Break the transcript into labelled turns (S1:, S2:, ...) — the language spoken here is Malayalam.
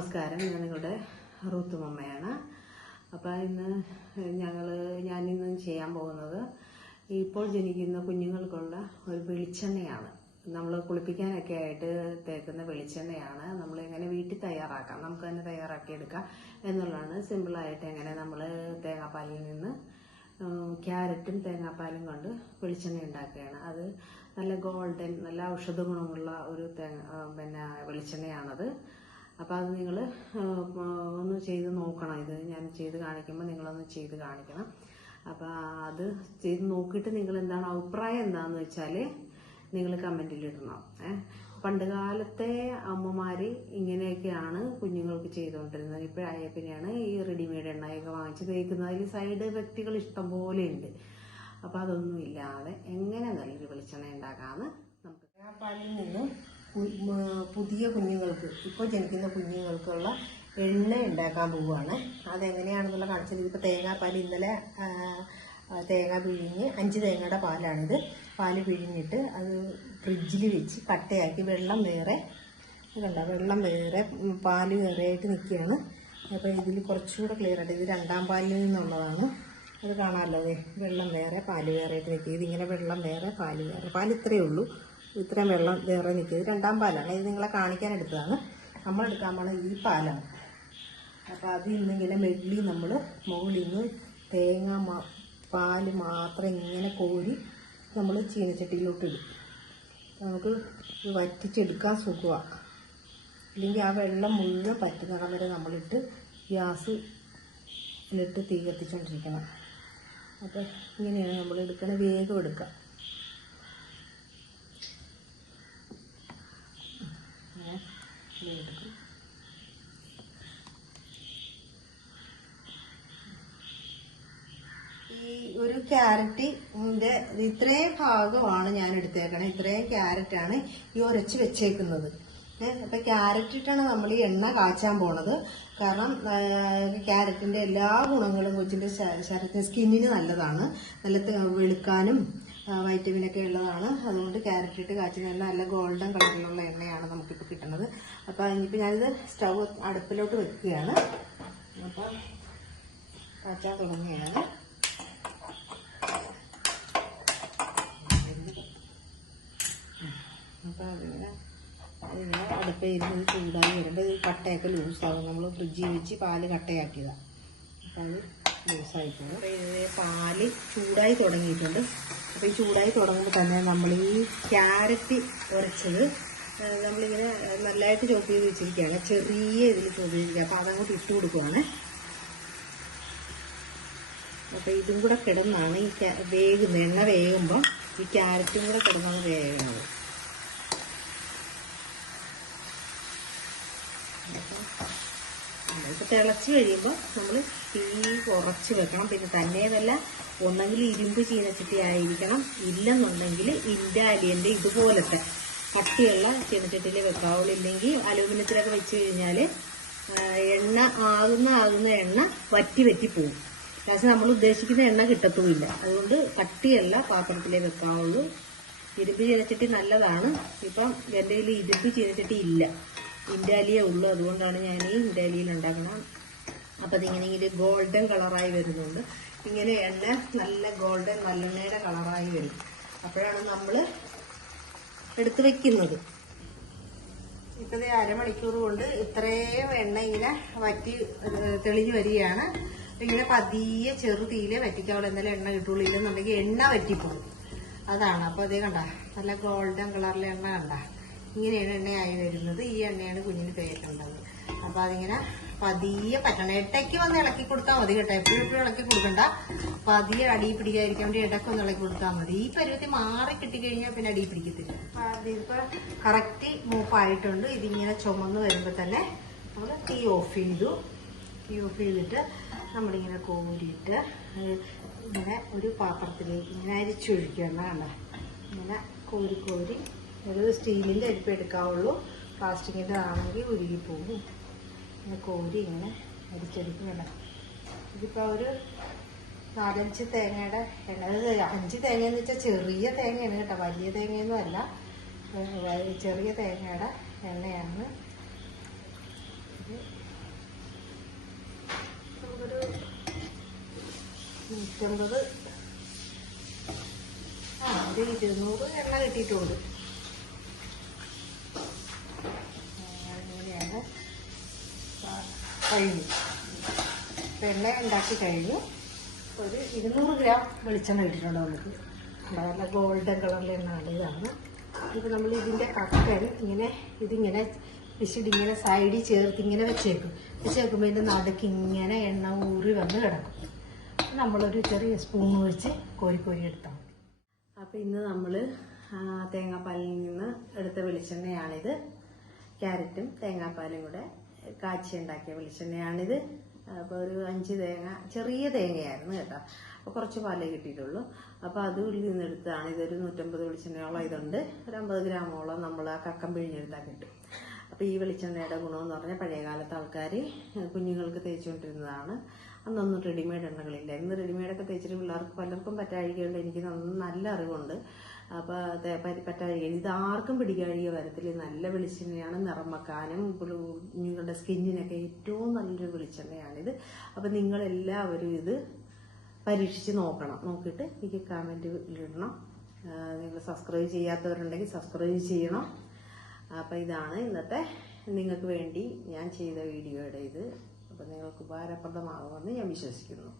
S1: നമസ്കാരം. ഞാൻ നിങ്ങളുടെ റൂത്ത് മമ്മയാണ്. അപ്പോൾ ഇന്ന് ഞങ്ങൾ ഞാനിന്ന് ചെയ്യാൻ പോകുന്നത് ഇപ്പോൾ ജനിക്കുന്ന കുഞ്ഞുങ്ങൾക്കുള്ള ഒരു വെളിച്ചെണ്ണയാണ്. നമ്മൾ കുളിപ്പിക്കാനൊക്കെ ആയിട്ട് തേക്കുന്ന വെളിച്ചെണ്ണയാണ്. നമ്മൾ എങ്ങനെ വീട്ടിൽ തയ്യാറാക്കാം നമുക്ക് തന്നെ തയ്യാറാക്കിയെടുക്കാം എന്നുള്ളതാണ് സിമ്പിളായിട്ട് എങ്ങനെ നമ്മൾ തേങ്ങാപ്പാലിൽ നിന്ന് ക്യാരറ്റും തേങ്ങാപ്പാലും കൊണ്ട് വെളിച്ചെണ്ണ ഉണ്ടാക്കുകയാണ്. അത് നല്ല ഗോൾഡൻ നല്ല ഔഷധ ഗുണമുള്ള ഒരു തേങ്ങ പിന്നെ വെളിച്ചെണ്ണയാണത്. അപ്പോൾ അത് നിങ്ങൾ ഒന്ന് ചെയ്ത് നോക്കണം. ഇത് ഞാൻ ചെയ്ത് കാണിക്കുമ്പോൾ നിങ്ങളൊന്ന് ചെയ്ത് കാണിക്കണം. അപ്പോൾ അത് ചെയ്ത് നോക്കിയിട്ട് നിങ്ങൾ എന്താണ് അഭിപ്രായം എന്താണെന്ന് വെച്ചാൽ നിങ്ങൾ കമന്റിൽ ഇടണം. പണ്ട് കാലത്തെ അമ്മമാർ ഇങ്ങനെയൊക്കെയാണ് കുഞ്ഞുങ്ങൾക്ക് ചെയ്തുകൊണ്ടിരുന്നത്. ഇപ്പോഴായ പിന്നെയാണ് ഈ റെഡിമെയ്ഡ് എണ്ണയൊക്കെ വാങ്ങിച്ച് തേക്കുന്നതിൽ സൈഡ് എഫക്റ്റുകൾ ഇഷ്ടം പോലെ ഉണ്ട് അപ്പോൾ അതൊന്നും ഇല്ലാതെ എങ്ങനെ നല്ലൊരു വെളിച്ചെണ്ണ ഉണ്ടാക്കാമെന്ന് നമുക്ക്
S2: തേങ്ങാപ്പാലിൽ നിന്ന് പുതിയ കുഞ്ഞുങ്ങൾക്ക് ഇപ്പോൾ ജനിക്കുന്ന കുഞ്ഞുങ്ങൾക്കുള്ള എണ്ണ ഉണ്ടാക്കാൻ പോവുകയാണ്. അതെങ്ങനെയാണെന്നുള്ള കാണിച്ചത് ഇപ്പോൾ തേങ്ങാപ്പാൽ ഇന്നലെ തേങ്ങ പിഴിഞ്ഞ് അഞ്ച് തേങ്ങയുടെ പാലാണിത്. പാൽ പിഴിഞ്ഞിട്ട് അത് ഫ്രിഡ്ജിൽ വെച്ച് കട്ടയാക്കി വെള്ളം വേറെ കണ്ട വെള്ളം വേറെ പാൽ വേറെ ആയിട്ട് നിൽക്കുകയാണ്. അപ്പോൾ ഇതിൽ കുറച്ചുകൂടെ ക്ലിയർ ആയിട്ട് ഇത് രണ്ടാം പാലിൽ നിന്നുള്ളതാണ്. അത് കാണാമല്ലോ വെള്ളം വേറെ പാൽ വേറെ ആയിട്ട് നിൽക്കുക. ഇതിങ്ങനെ വെള്ളം വേറെ പാൽ വേറെ. പാൽ ഇത്രയേ ഉള്ളൂ. ഇത്രയും വെള്ളം വേറെ നിൽക്കുക ഇത് രണ്ടാം പാലാണ്. ഇത് നിങ്ങളെ കാണിക്കാൻ എടുത്തതാണ്. നമ്മൾ എടുക്കാൻ പോണ ഈ പാലാണ്. അപ്പോൾ അതിൽ നിന്നിങ്ങനെ മെല്ലി നമ്മൾ മുകളിൽ നിന്ന് തേങ്ങ പാൽ മാത്രം ഇങ്ങനെ കോരി നമ്മൾ ചീനച്ചട്ടിയിലോട്ട് ഇടും. നമുക്ക് വറ്റിച്ചെടുക്കാൻ സുഖമാണ് ഇല്ലെങ്കിൽ ആ വെള്ളം മുഴുവൻ പറ്റുന്നിടം വരെ നമ്മളിട്ട് ഗ്യാസ് ഇട്ട് തീ കത്തിച്ചുകൊണ്ടിരിക്കണം അപ്പോൾ ഇങ്ങനെയാണ് നമ്മൾ എടുക്കണ വേഗം എടുക്കുക ഇങ്ങനെ എടുക്കും ഈ ഒരു ക്യാരറ്റിന്റെ ഇത്രയും ഭാഗമാണ് ഞാൻ എടുത്തേക്കണത് ഇത്രയും ക്യാരറ്റാണ് ഈ ഉരച്ച് വെച്ചേക്കുന്നത്. അപ്പൊ ക്യാരറ്റ് ഇട്ടാണ് നമ്മൾ ഈ എണ്ണ കാച്ചാൻ പോണത്. കാരണം ക്യാരറ്റിന്റെ എല്ലാ ഗുണങ്ങളും കൊച്ചിന്റെ ശരീരത്തിന് സ്കിന്നിന് നല്ലതാണ്. നല്ല വെളുക്കാനും വൈറ്റമിനൊക്കെ ഉള്ളതാണ്. അതുകൊണ്ട് ക്യാരറ്റ് ഇട്ട് കാച്ചി നല്ല നല്ല ഗോൾഡൻ കളറിലുള്ള എണ്ണയാണ് നമുക്കിപ്പോൾ കിട്ടുന്നത് അപ്പോൾ ഇനിയിപ്പോൾ ഞാനിത് സ്റ്റൗ അടുപ്പിലോട്ട് വെക്കുകയാണ്. അപ്പം കാച്ചാൻ തുടങ്ങുകയാണ്. അപ്പോൾ അതിങ്ങനെ അതിങ്ങനെ ഇരുന്ന് ചൂടായി വരുമ്പോൾ ഇത് കട്ടയൊക്കെ ലൂസാകും നമ്മൾ ഫ്രിഡ്ജിൽ വെച്ച് പാൽ കട്ടയാക്കിയതാണ് അപ്പോൾ അത് ലൂസായി പോകും പാൽ ചൂടായി തുടങ്ങിയിട്ടുണ്ട്. അപ്പോൾ ഈ ചൂടായി തുടങ്ങുമ്പോൾ തന്നെ നമ്മൾ ഈ ക്യാരറ്റ് ഉരച്ചത് നമ്മളിങ്ങനെ നല്ലതായിട്ട് ചോപ്പ് ചെയ്ത് വെച്ചിരിക്കുകയാണ്. ചെറിയ ഇതിൽ ചോപ്പ് ചെയ്തിരിക്കുക അപ്പോൾ അതങ്ങോട്ട് ഇട്ട് കൊടുക്കുവാണ്. അപ്പോൾ ഇതും കൂടെ കിടന്നാണ് ഈ വേകുന്നത് എണ്ണ വേകുമ്പോൾ ഈ ക്യാരറ്റും കൂടെ കിടന്നാണ് വേഗുന്നത് ഇപ്പോൾ തിളച്ച് കഴിയുമ്പോൾ നമ്മൾ തീ കുറച്ച് വെക്കണം. പിന്നെ തന്നെയതല്ല ഒന്നെങ്കിൽ ഇരുമ്പ് ചീനച്ചട്ടി ആയിരിക്കണം. ഇല്ലെന്നുണ്ടെങ്കിൽ ഇൻഡാലിയന്റെ ഇതുപോലത്തെ കട്ടിയുള്ള ചീനച്ചട്ടിയിൽ വെക്കാവുള്ളൂ ഇല്ലെങ്കിൽ അലൂമിനിയത്തിലൊക്കെ വെച്ച് കഴിഞ്ഞാൽ എണ്ണ ആകുന്ന ആകുന്ന എണ്ണ വറ്റി വറ്റി പോകും പക്ഷെ നമ്മൾ ഉദ്ദേശിക്കുന്ന എണ്ണ കിട്ടത്തുമില്ല. അതുകൊണ്ട് കട്ടിയല്ല പാത്രത്തിലേ വെക്കാവുള്ളൂ. ഇരുമ്പ് ചീനച്ചട്ടി നല്ലതാണ്. ഇപ്പം എന്റെ കയ്യിൽ ഇരുമ്പ് ചീനച്ചട്ടി ഇല്ല. ഇൻഡാലിയേ ഉള്ളൂ. അതുകൊണ്ടാണ് ഞാൻ ഈ ഇൻഡാലിയിൽ ഉണ്ടാക്കണം അപ്പം അതിങ്ങനെ ഇങ്ങനെ ഗോൾഡൻ കളറായി വരുന്നുണ്ട്. ഇങ്ങനെ എണ്ണ നല്ല ഗോൾഡൻ നല്ലെണ്ണയുടെ കളറായി വരും. അപ്പോഴാണ് നമ്മൾ എടുത്ത് വെക്കുന്നത്. ഇപ്പത് അരമണിക്കൂർ കൊണ്ട് ഇത്രയും എണ്ണ ഇങ്ങനെ വറ്റി തെളിഞ്ഞു വരികയാണ്. ഇങ്ങനെ പതിയെ ചെറു തീയിലെ എന്തായാലും എണ്ണ കിട്ടുള്ളൂ. ഇല്ലെന്നുണ്ടെങ്കിൽ എണ്ണ വറ്റിപ്പോകും. അതാണ്. അപ്പൊ അതേ കണ്ട നല്ല ഗോൾഡൻ കളറിലെ എണ്ണ കണ്ട. ഇങ്ങനെയാണ് എണ്ണയായി വരുന്നത്. ഈ എണ്ണയാണ് കുഞ്ഞിന് തേക്കേണ്ടത്. അപ്പൊ അതിങ്ങനെ പതിയെ പറ്റണം. ഇടയ്ക്ക് വന്ന് ഇളക്കി കൊടുത്താൽ മതി കേട്ടോ. എപ്പോഴും എപ്പോഴും ഇളക്കി കൊടുക്കണ്ട. പതിയെ അടി പിടിക്കാതിരിക്കാൻ വേണ്ടി ഇടയ്ക്ക് ഒന്ന് ഇളക്കി കൊടുത്താൽ മതി. ഈ പരുവത്തിൽ മാറി കിട്ടിക്കഴിഞ്ഞാൽ പിന്നെ അടി പിടിക്കത്തില്ല. അതിപ്പോ കറക്റ്റ് മൂപ്പായിട്ടുണ്ട്. ഇതിങ്ങനെ ചുമന്ന് വരുമ്പോൾ തന്നെ നമ്മൾ തീ ഓഫ് ചെയ്തു. തീ ഓഫ് ചെയ്തിട്ട് നമ്മളിങ്ങനെ കോരിയിട്ട് ഇങ്ങനെ ഒരു പാത്രത്തിലേക്ക് ഇങ്ങനെ അരിച്ചൊഴിക്കുക എന്നാണ്. ഇങ്ങനെ കോരി കോരി. ഒരു സ്റ്റീലിന്റെ അരിപ്പ് എടുക്കാവുള്ളൂ. പ്ലാസ്റ്റിക്കിന്റെ ആണെങ്കിൽ ഉരുകി പോകും. ഇങ്ങനെ കോരി ഇങ്ങനെ അരിച്ചടിക്കുകയാണ് ഇതിപ്പോൾ ഒരു നാലഞ്ച് തേങ്ങയുടെ എണ്ണ അഞ്ച് തേങ്ങ എന്ന് വെച്ചാൽ ചെറിയ തേങ്ങയാണ് കേട്ടോ വലിയ തേങ്ങയൊന്നും അല്ല. ചെറിയ തേങ്ങയുടെ എണ്ണയാണ്.
S1: നമുക്കൊരു നൂറ്റമ്പത് ആ ഒരു ഇരുന്നൂറ് എണ്ണ കിട്ടിയിട്ടുണ്ട് ആ, ഇങ്ങനെയാണ് ആ, കഴിഞ്ഞു. വെള്ള ഉണ്ടാക്കി കഴിഞ്ഞു. ഒരു ഇരുന്നൂറ് ഗ്രാം വെളിച്ചെണ്ണ ഇട്ടിട്ടുണ്ട് നമുക്ക്. നല്ല ഗോൾഡൻ കളറിൽ ഇതാണ്. ഇത് നമ്മൾ ഇതിന്റെ കക്കൻ ഇങ്ങനെ ഇതിങ്ങനെ വിശിട്ട് ഇങ്ങനെ സൈഡിൽ ചേർത്ത് ഇങ്ങനെ വെച്ചേക്കും. വെച്ചേക്കുമ്പോൾ ഇതിന്റെ നടുക്ക് ഇങ്ങനെ എണ്ണ ഊറി വന്ന് കിടക്കും. നമ്മളൊരു ചെറിയ സ്പൂൺ വെച്ച് കോരി കോരി എടുത്താൽ മതി. അപ്പോൾ ഇന്ന് നമ്മൾ തേങ്ങാപ്പാലിൽ നിന്ന് എടുത്ത വെളിച്ചെണ്ണയാണിത്. ക്യാരറ്റും തേങ്ങാപ്പാലും കൂടെ കാച്ചി ഉണ്ടാക്കിയ വെളിച്ചെണ്ണയാണിത്. അപ്പോൾ ഒരു അഞ്ച് തേങ്ങ ചെറിയ തേങ്ങയായിരുന്നു കേട്ടോ. അപ്പോൾ കുറച്ച് പാലേ കിട്ടിയിട്ടുള്ളൂ. അപ്പോൾ ഉള്ളിൽ നിന്നെടുത്താണ് ഇതൊരു നൂറ്റമ്പത് വെളിച്ചെണ്ണയോളം ഇതുണ്ട്. ഒരു അമ്പത് ഗ്രാമോളം നമ്മൾ ആ കക്കം പിഴിഞ്ഞെടുത്താൽ കിട്ടും. അപ്പോൾ ഈ വെളിച്ചെണ്ണയുടെ ഗുണമെന്ന് പറഞ്ഞാൽ പഴയകാലത്ത് ആൾക്കാർ കുഞ്ഞുങ്ങൾക്ക് തേച്ചുകൊണ്ടിരുന്നതാണ്. അന്നൊന്നും റെഡിമെയ്ഡ് എണ്ണകളില്ല ഇന്ന് റെഡിമെയ്ഡൊക്കെ തേച്ചിട്ട് പിള്ളേർക്ക് പലർക്കും പറ്റാഴികയുണ്ട് എനിക്ക് നല്ല അറിവുണ്ട്. അപ്പോൾ പറ്റാഴിക ഇത് ആർക്കും പിടിക്കാഴിക വരത്തില്ല നല്ല വെളിച്ചെണ്ണയാണ് നിറം വെക്കാനും നിങ്ങളുടെ സ്കിന്നിനൊക്കെ ഏറ്റവും നല്ലൊരു വെളിച്ചെണ്ണയാണിത്. അപ്പോൾ നിങ്ങളെല്ലാവരും ഇത് പരീക്ഷിച്ച് നോക്കണം. നോക്കിയിട്ട് എനിക്ക് കമന്റ് ഇടണം. നിങ്ങൾ സബ്സ്ക്രൈബ് ചെയ്യാത്തവരുണ്ടെങ്കിൽ സബ്സ്ക്രൈബ് ചെയ്യണം. അപ്പൊ ഇതാണ് ഇന്നത്തെ നിങ്ങൾക്ക് വേണ്ടി ഞാൻ ചെയ്ത വീഡിയോയുടെ ഇത്. അപ്പൊ നിങ്ങൾക്ക് ഉപകാരപ്രദമാകുമെന്ന് ഞാൻ വിശ്വസിക്കുന്നു.